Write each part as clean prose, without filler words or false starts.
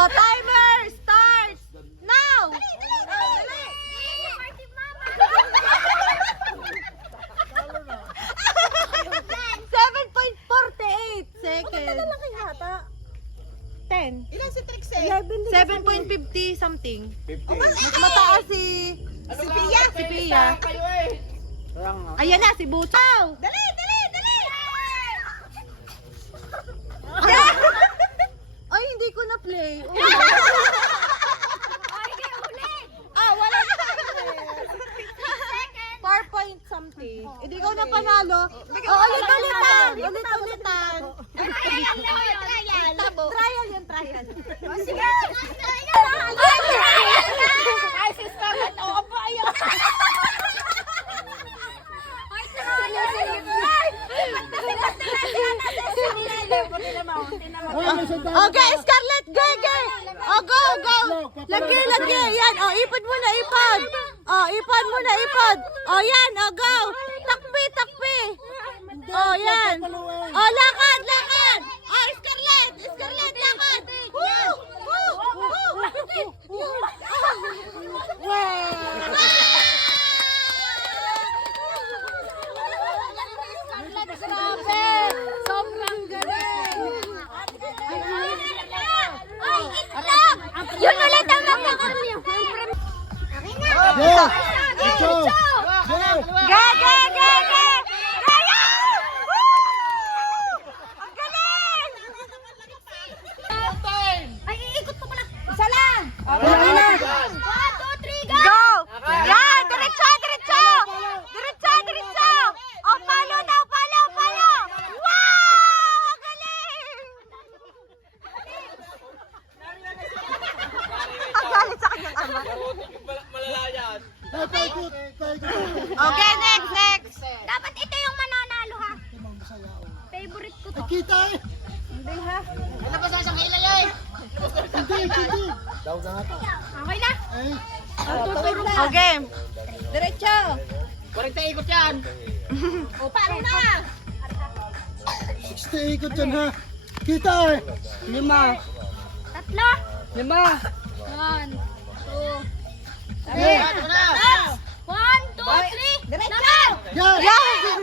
Oh, timer starts now. 7.48 seconds. 10. Ilan si Trixie? 7.50 something. 50. Mas mataas si Pia. si Pia. Ayan na, si Butaw. Dali, dali, dali! Ay, hindi ko na play. Wala na. 4 point something. Hindi ko na panalo. Ulit-ulitan. Ulit-ulitan. Trial yun, trial. Sige! Ay, sister, oo pa yun. Okay, Scarlett, go, go. Oh, go, go. Lagi, lagi. Yan, oh, ipad mo na, ipad. Oh, ipad mo na, ipad. Oh, yan, oh, go. Takpi, takpi. Oh, yan. Oh, lakad, lakad. Oh, Scarlett, Scarlett, lakad. Woo! Woo! Woo! Grabe! Sobrang galing! Ay, itlog! Yun ulit ang magkakaroon niya. Go! Go! Ga, ga, ga, ga! Gaya! Woo! Ang galing! Ay, iikot ko pala. Isa lang. One, two, three, go! Go! Yan! Diretso, diretso! Diretso, diretso! O, palo na, palo, palo! Wow! Ang galing! Ang galit sa kanyang ama. Malalayan. Okay, next, next. Dapat ito yung mananalo ha. Favorite ko to. Kita eh. Hindi ha. Ano ba sa ilayoy? Hindi. Daw na nga to. Okay na. Eh. Okay. Diretso. 40 ikot yan. O, paano na? 60 ikot yan ha. Kita eh. 5. Tatlo. 5. 1, 2, Eh. Ano na? 1, 2, 3. Lakad! Yan. Next.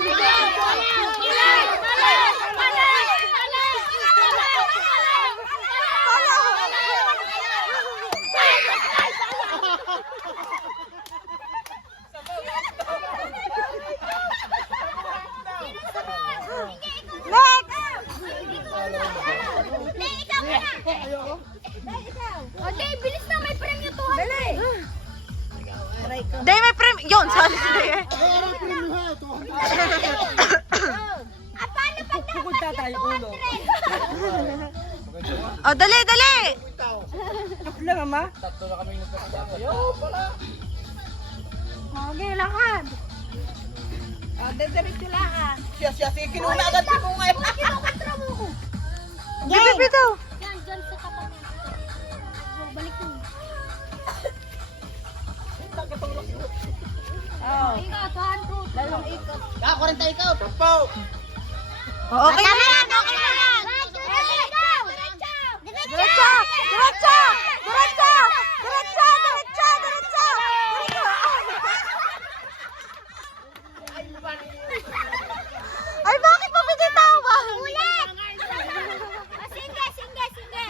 Okay, bilis na, may premyo 200. Dali. Day, may prem... Yun, sorry. Eh, ano po yung ha? Ito. At paano pag dapat yung 200? Oh, dali, dali. Tatlo na kami nagpapasama. Okay, lakad. Dediretso lang. Siya, sige, kinuna agad si Bungay. Kinukontra mo ko. Bibib ito. Yan, dyan sa kapag niya. Balik mo. Ikot, 1, 2, 3. 40 ikot. Tapaw. Okay na yan, okay na yan. Diretso, diretso, diretso, diretso, diretso, diretso. Ay, bakit mo binitawan? Ulit! Sige, sige, sige.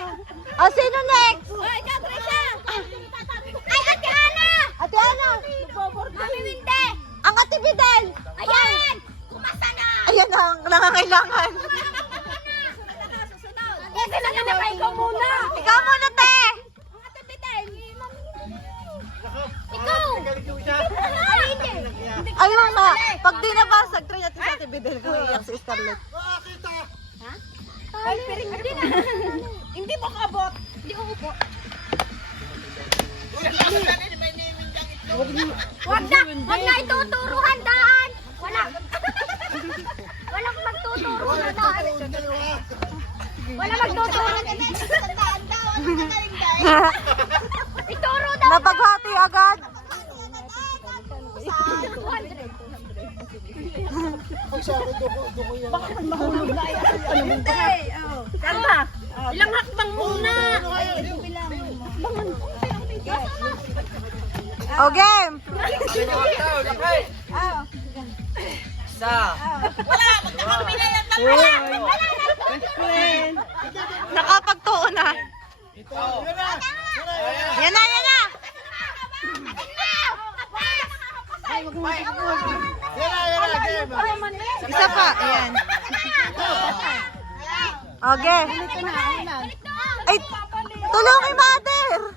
Oh, sino next? Ikaw, Grisha. Ay, Ate Ana! Ate Ana. Mami Winte! Ang Ate Bidel. Ayan! Kumasa na! Ayan ang nangangailangan. Kasi nakanapay ko muna! Ikaw muna, te. Ate Bidel! Ikaw! Ay, hindi! Ay, mama. Pag di nabasag, try natin sa Ate Bidel kung iiyak si Scarlett. Ay, piring hindi na! Hindi mo kabot! Hindi uupo! Wag na ituturuhan daan! Wala! Walang magtuturo na daan! Wala magtuturo! Ituro daw! Napaghati agad. 200! Pag sa akin, duko yan. Hindi. Kalma. Ilang hakbang muna! Ano kayo? O, game. Nakapagtuon na. Yan na, yan na. Isa pa, ayan. Okay. Ay, tulungan mother.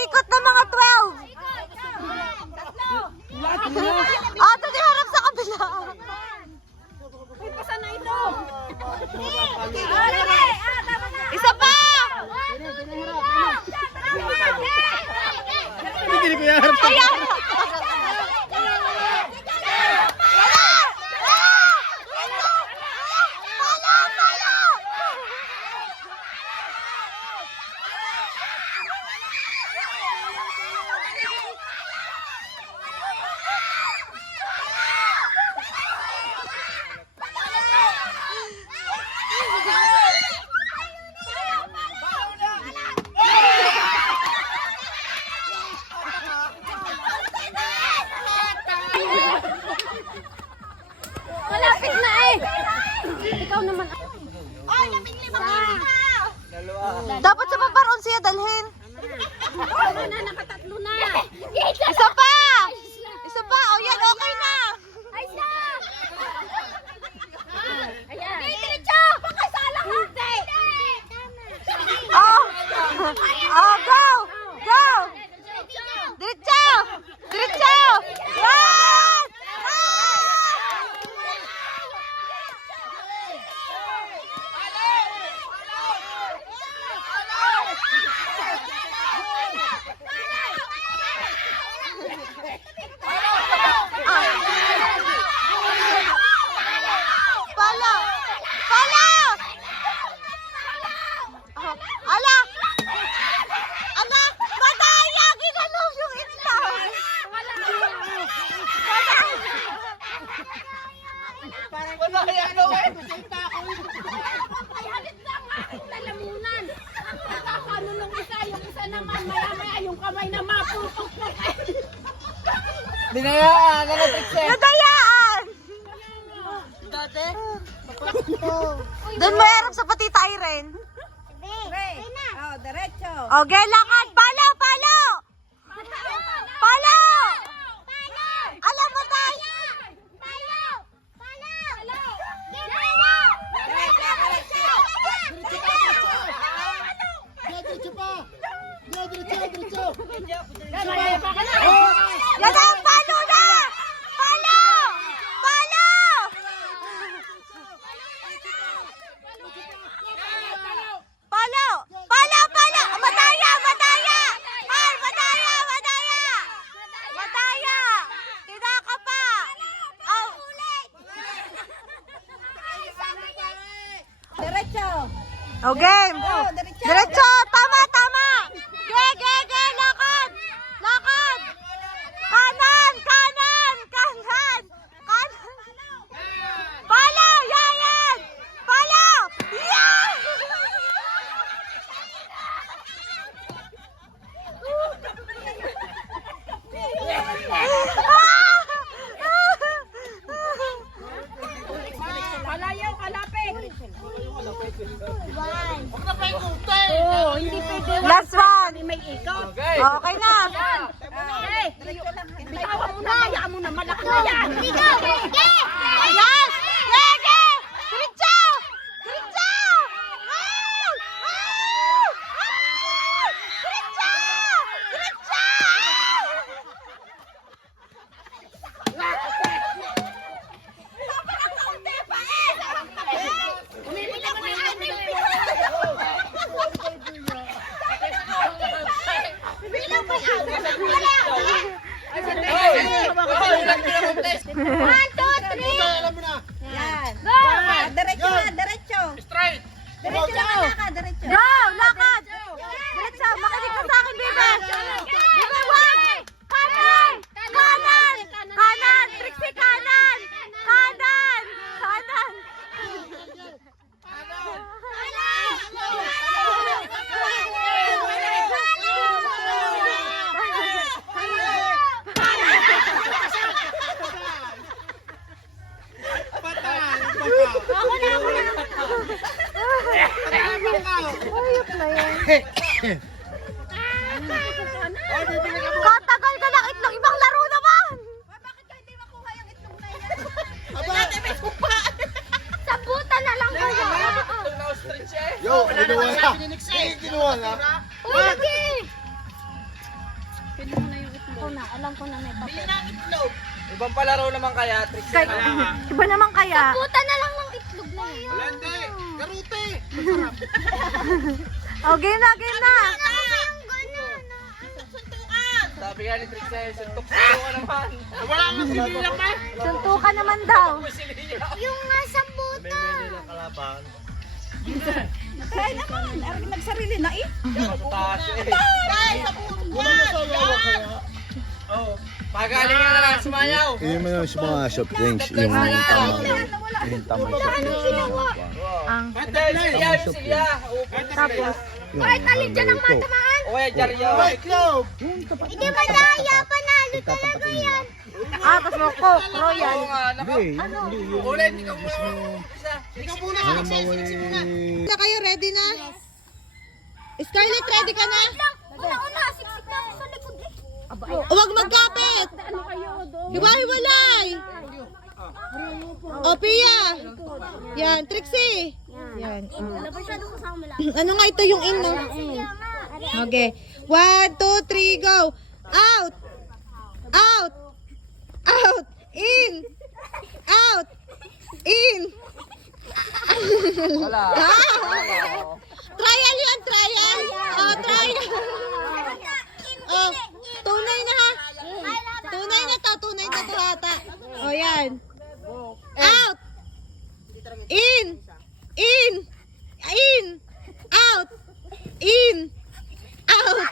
Ikot na mga 12. Ito di harap sa kabila. Isa pa. Hindi ko yan. Ayan. Malapit na eh. Ikaw naman. Dapat sa paparoon siya dalhin. Ano na, nakatatlo na. Isa pa. Isa pa. O yan, okay na. Ay, sa! Ayan. Diretso! Pakasala ka! Oh. Oh, go. Go. Diretso. Diretso. Yan. Pala! Pala! Oh, ala! Ama! Madaya! Ginalaw yung itlaw! Ay, halit na nga ang lalamunan. Ang nakakano nung isa, yung isa naman, maya-maya yung kamay na maputok na kayo. Dinayaan, nalatikse. Nadayaan! Doon mo harap sa patita Irene. Okay, lakad! Palo! Palo! Palo! Alam mo tayo! Diretso pa. Diretso. Yan ang palo na! Palo! Palo! Palo! Palo! Palo! Madaya! Madaya! Ay! Madaya! Madaya! Madaya! Tinaka pa! Oh. Oh, game! Diretso! Tama! Tama! Ge! Ge! Ge! Lakad! Lakad! Kanan! Kanan! Kanan! Kanan! Palo! Yayan! Palo! Yan! Palayaw, kalapit. Last one! May ikot. Okay na! Hey, bitawan mo na, hayaan mo na, malaki na yan. Yes! Lege! Diretso! Diretso! Ah! Ah! Ah! Diretso! Diretso! Napakakunti pa eh! Umiilang mo yan! Bilang mo yan! One, two, three! Alam mo na. Go! Diretso na, diretso! Straight. Diretso na, lakad, diretso! Go! Lakad! Diretso! Makinig ka sa akin, Bebe! Bebe, wag! Kanan! Kanan! Kanan! Trixie, kanan! Kanan! Kanan! Ayop na yan. Katagal ka ng itlog. Ibang laro naman. Sabutan na lang kayo. Yo, kinuha na. Kinuha na. Uy, lagi. Pwede mo na yung itlog. Ako na, alam ko na may papel. Ibang palaro naman kaya, Trix. Iba naman kaya. Buta na lang ng itlog na yun. Wala, hindi. Karute. Oh, game na, game na. Sabi nga ni Trix eh, suntok-suntok naman. Wala nga sinila pa. Suntukan naman daw. Yung nasa buta. Kalaban. Kaya naman, nagsarili na eh. Mataas eh. Wala na sa yawa kaya. Oo. Pagaling nga na lang sumayaw. Yung mga soft drinks, yung tamang Ang Silya, yung silya. tapos. Kahit alin dyan ang matamaan. O kaya Jaryo. Itlog. Hindi ba daya? Panalo talaga yan. Tapos mo Coke, Royal. Oo nga, nako. Ulit, ikaw muna. Isa. Ikaw muna. Na kayo, ready na? Scarlett, ready ka na? Una, siksik na ako sa likod eh. Huwag magkapit. Ano kayo doon? Hiwa-hiwalay. O, Pia. Yan, Trixie. Yan. Masyadong kasama lang. Ano nga ito yung in, no? Okay. 1, 2, 3, go. Out. Out. Out. In. Out. In. Wala. Trial yan, trial. Oh, trial. Oh, tunay na ha. Tunay na to hata. Oh, yan. Out. In. In. In. Out. In. Out.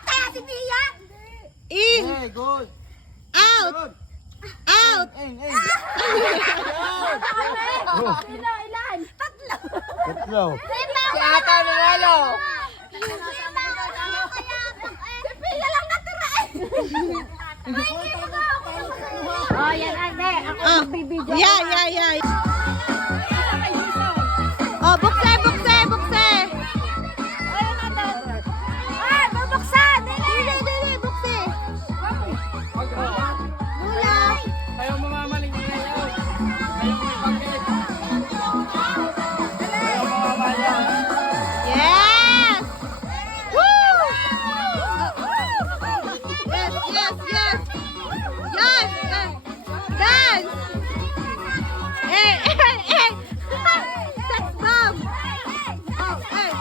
In. Hey, goal. Out. Out. Ilan? Tatlo. Si Ata nanalo. Pila lang natira eh. Oh, yan ate. Ako Oh, magbibideo. yeah. Oh, bukse. Ay, bubuksan! Dili, bukse. Mulay. Kayo mamamaling ngayon. Kayo may pagkit. Kayo mamamaling. Yes! Woo! Yes. Dance! Hey! Sex bomb! Oh, hey!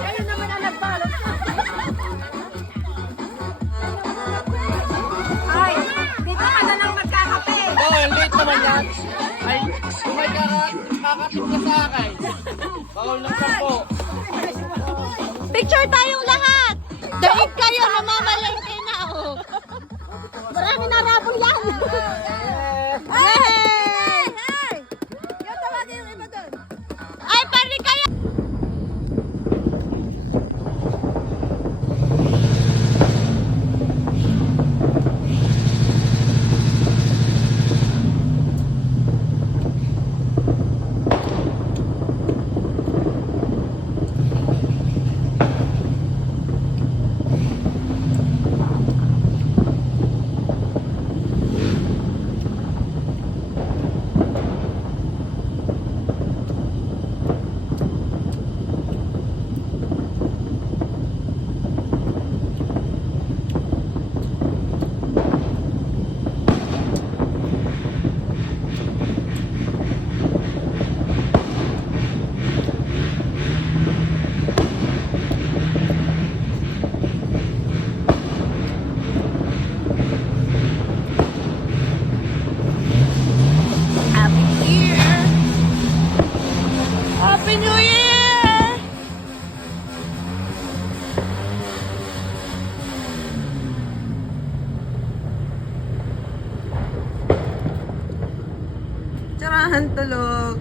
Kayo naman ang nagbalot. Ay, dito ka na lang magkakape. Oo, late naman yan. Ay, kung may kakatip ka sa akin. Bawal ng 10. Picture tayong lahat! Daig kayo, namamalengke na, oh. Marami na rabol yan! Yay! Yung tawagin yung iba doon. Ay, pari kayo! Happy New Year! Tarahan tulog.